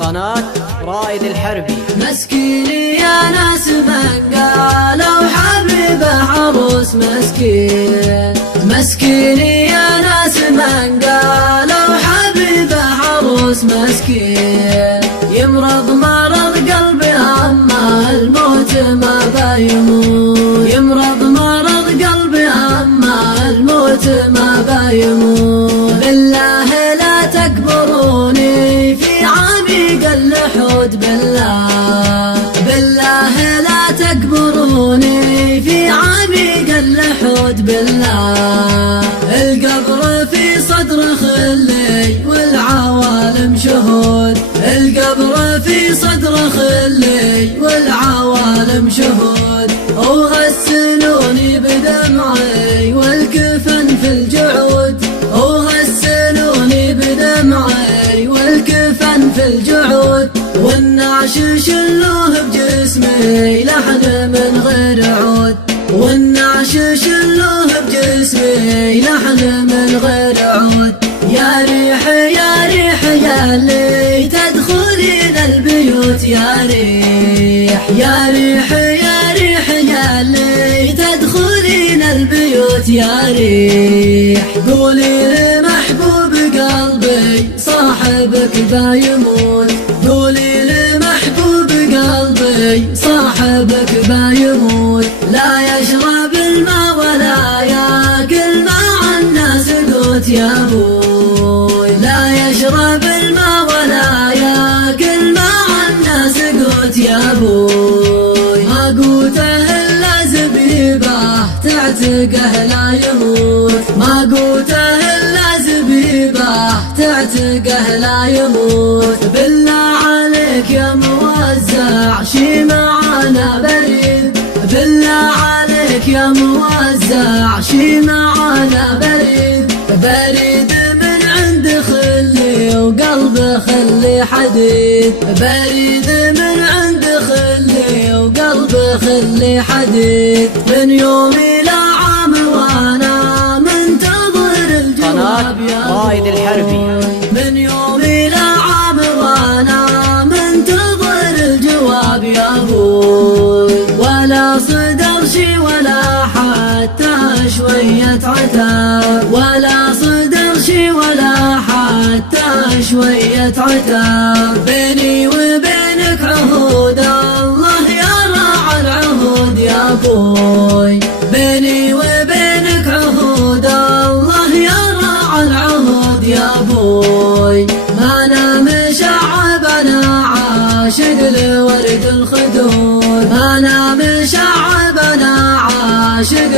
قناة رائد الحربي. مسكيني يا ناس من قالوا حبيبه عروس مسكين. مسكيني يا ناس من قالوا حبيبه عروس مسكين. يمرض مرض قلبي أما الموت ما بايموت. يمرض مرض قلبي أما الموت ما بايموت. بالله لا تكبروني في عميق اللحود. بالله بالله لا تكبروني في عميق اللحود. بالله القبر في صدر خلي والعوالم شهود. القبر في صدر خلي والعوالم شهود. وغسلوني بدمعي والكفن في الجعود. وغسلوني بدمعي والكفن في الجعود. والنعش شلوه بجسمي لحن من غير عود. والنعش شلوه بجسمي لحن من غير عود. يا ريح يا ريح يا اللي تدخلين البيوت. يا ريح يا ريح يا ريح يا اللي تدخلين البيوت. يا ريح قولي لمحبوب قلبي صاحبك بايموت. قولي لمحبوب قلبي صاحبك بايموت. لا يشرب الماء ولا ياكل مع الناس قوت. يا بوي لا يشرب الماء ولا ياكل مع الناس قوت. يا بوي ما قوته إلا زبيبه تعتقه لا يموت. ما قوته إلا زبيبه تعتقه لا يموت. بالله عليك يا موزع شي معانا بريد. بالله عليك يا موزع شي معانا بريد. بريد من عند خلي وقلب خلي حديد. بريد من عند خلي وقلب خلي حديد. من يومي لا عام وانا منتظر الجواب. يا رائد الحربي. من يومي لا عام وانا منتظر الجواب. يا ابوي ولا صدر شي ولا حتى شوية عتاب. ولا صدر شي ولا حتى شوية عتاب. بيني وبينك عهود الله يا راعى العهود. يا ابوي بيني وبينك عهود الله يا راعى العهود. يا ابوي ما انا مشعب انا عاشق لورد الخدود. ما انا مشعب انا عاشق